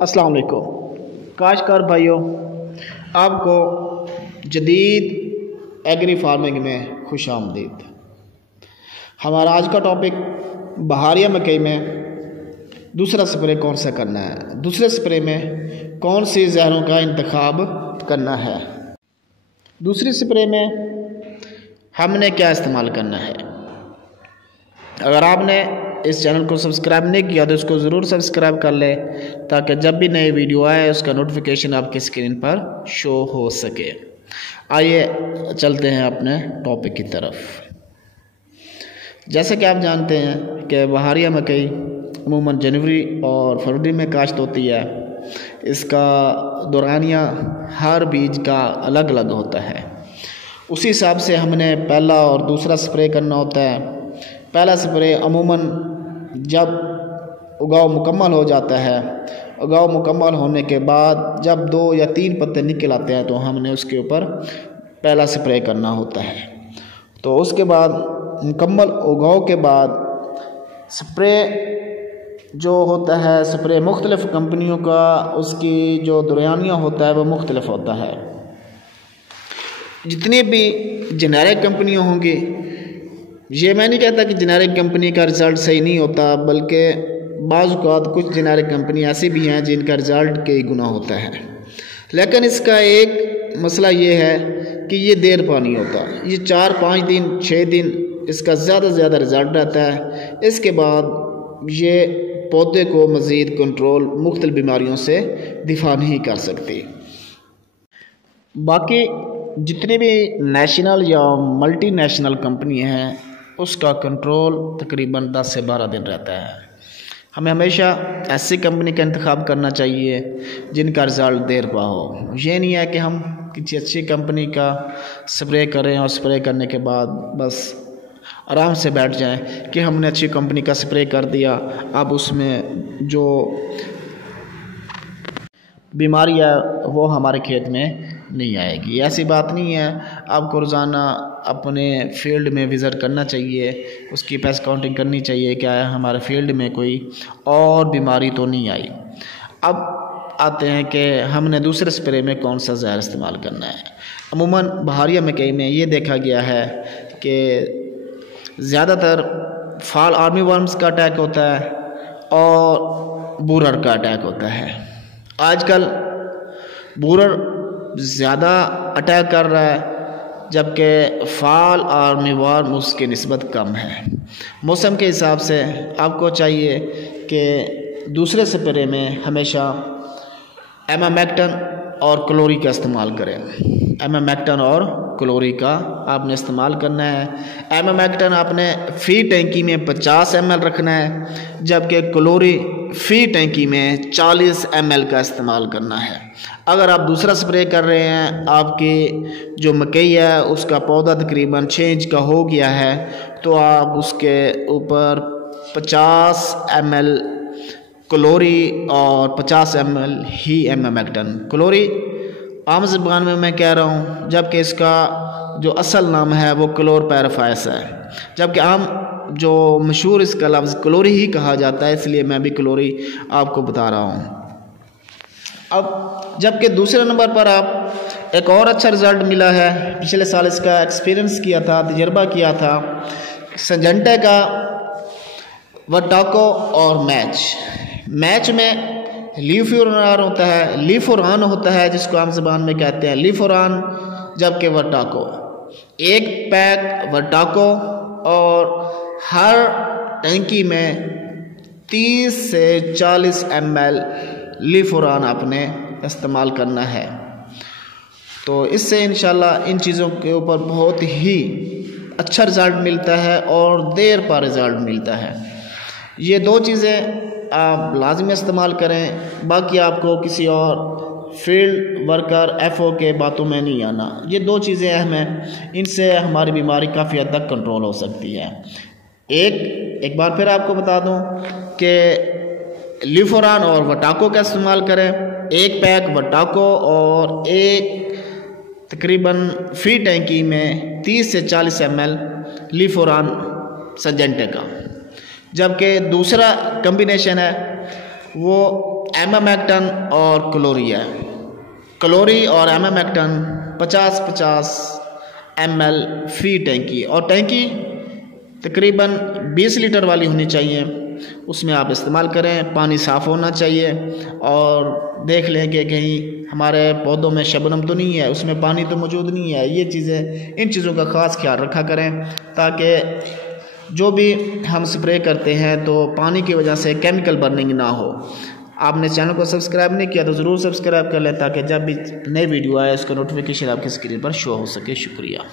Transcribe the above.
अस्सलाम वालेकुम काश्तकार भाइयों, आपको जदीद एग्री फार्मिंग में खुश आमदीद। हमारा आज का टॉपिक बहारिया मकई में दूसरा स्प्रे कौन सा करना है, दूसरे स्प्रे में कौन सी जहरों का इंतखाब करना है, दूसरे स्प्रे में हमने क्या इस्तेमाल करना है। अगर आपने इस चैनल को सब्सक्राइब नहीं किया तो इसको ज़रूर सब्सक्राइब कर ले, ताकि जब भी नई वीडियो आए उसका नोटिफिकेशन आपकी स्क्रीन पर शो हो सके। आइए चलते हैं अपने टॉपिक की तरफ। जैसे कि आप जानते हैं कि बहारिया मकई अमूमन जनवरी और फरवरी में काश्त होती है। इसका दौरानिया हर बीज का अलग अलग होता है। उसी हिसाब से हमने पहला और दूसरा स्प्रे करना होता है। पहला स्प्रे अमूमन जब उगाव मुकम्मल हो जाता है, उगाव मुकम्मल होने के बाद जब 2 या 3 पत्ते निकल आते हैं तो हमने उसके ऊपर पहला स्प्रे करना होता है। तो उसके बाद मुकम्मल उगाव के बाद स्प्रे जो होता है, स्प्रे मुख्तलिफ़ कंपनियों का उसकी जो दौरानिया होता है वो मुख्तलिफ होता है। जितनी भी जेनेरिक कंपनियाँ होंगी, ये मैं नहीं कहता कि जेनेरिक कंपनी का रिज़ल्ट सही नहीं होता, बल्कि बाज़ औक़ात कुछ जेनेरिक कंपनी ऐसी भी हैं जिनका रिज़ल्ट कई गुना होता है। लेकिन इसका एक मसला ये है कि ये देर पा नहीं होता। ये 4-5 दिन 6 दिन इसका ज़्यादा से ज़्यादा रिज़ल्ट रहता है। इसके बाद ये पौधे को मज़ीद कंट्रोल मुख्तलिफ़ बीमारियों से दिफा नहीं कर सकती। बाकी जितनी भी नेशनल या मल्टी नेशनल कंपनी हैं उसका कंट्रोल तकरीबन 10 से 12 दिन रहता है। हमें हमेशा ऐसी कंपनी का इंतखाब करना चाहिए जिनका रिज़ल्ट देर पा हो। ये नहीं है कि हम किसी अच्छी कंपनी का स्प्रे करें और स्प्रे करने के बाद बस आराम से बैठ जाएं कि हमने अच्छी कंपनी का स्प्रे कर दिया, अब उसमें जो बीमारी है वो हमारे खेत में नहीं आएगी। ऐसी बात नहीं है। आपको रोज़ाना अपने फील्ड में विज़िट करना चाहिए, उसकी पेस्ट काउंटिंग करनी चाहिए, क्या है हमारे फील्ड में कोई और बीमारी तो नहीं आई। अब आते हैं कि हमने दूसरे स्प्रे में कौन सा जहर इस्तेमाल करना है। अमूमन बहारिया मकई में ये देखा गया है कि ज़्यादातर फॉल आर्मी वर्म्स का अटैक होता है और बूरर का अटैक होता है। आजकल बूरर ज़्यादा अटैक कर रहा है, जबकि फॉल आर्मी वर्म उसकी निस्बत कम है। मौसम के हिसाब से आपको चाहिए कि दूसरे स्प्रे में हमेशा एमामेक्टन और क्लोरी का इस्तेमाल करें। एमामेक्टन और क्लोरी का आपने इस्तेमाल करना है। एमामेक्टन आपने फ़ी टैंकी में 50 ml रखना है, जबकि क्लोरी फ़ी टैंकी में 40 ml का इस्तेमाल करना है। अगर आप दूसरा स्प्रे कर रहे हैं, आपकी जो मकई है उसका पौधा तकरीबन 6 इंच का हो गया है, तो आप उसके ऊपर 50 ml क्लोरी और 50 ml ही एमामेक्टन। क्लोरी आम ज़बान में मैं कह रहा हूँ, जबकि इसका जो असल नाम है वो क्लोरपायरिफास है, जबकि आम जो मशहूर इसका लफ्ज़ क्लोरी ही कहा जाता है, इसलिए मैं भी क्लोरी आपको बता रहा हूँ। अब जबकि दूसरे नंबर पर आप एक और अच्छा रिज़ल्ट मिला है, पिछले साल इसका एक्सपीरियंस किया था, तजर्बा किया था, सिंजेंटा का वर्टाको और मैच में लीफोरान होता है, लीफोरान होता है जिसको आम ज़बान में कहते हैं लीफोरान, जबकि वर्टाको। एक पैक वर्टाको और हर टैंकी में 30 से 40 ml लीफोरान आपने इस्तेमाल करना है। तो इससे इंशाल्लाह इन चीज़ों के ऊपर बहुत ही अच्छा रिज़ल्ट मिलता है और देर पर रिज़ल्ट मिलता है। ये 2 चीज़ें आप लाजमी इस्तेमाल करें। बाकी आपको किसी और फील्ड वर्कर FO के बातों में नहीं आना। ये 2 चीज़ें अहम हैं, इनसे हमारी बीमारी काफ़ी हद तक कंट्रोल हो सकती है। एक बार फिर आपको बता दूं कि लीफोरान और वर्टाको का इस्तेमाल करें। एक पैक वर्टाको और एक तकरीबन फ़ी टैंकी में 30 से 40 ml लीफोरान सिंजेंटा का। जबकि दूसरा कम्बिनेशन है वो एमामेक्टन और क्लोरी है। क्लोरी और एमामेक्टन 50-50 ml फी टैंकी, और टैंकी तकरीबन 20 लीटर वाली होनी चाहिए, उसमें आप इस्तेमाल करें। पानी साफ़ होना चाहिए और देख लें कि कहीं हमारे पौधों में शबनम तो नहीं है, उसमें पानी तो मौजूद नहीं है। ये चीज़ें, इन चीज़ों का ख़ास ख्याल रखा करें ताकि जो भी हम स्प्रे करते हैं तो पानी की वजह से केमिकल बर्निंग ना हो। आपने चैनल को सब्सक्राइब नहीं किया तो ज़रूर सब्सक्राइब कर लें ताकि जब भी नई वीडियो आए उसका नोटिफिकेशन आपकी स्क्रीन पर शो हो सके। शुक्रिया।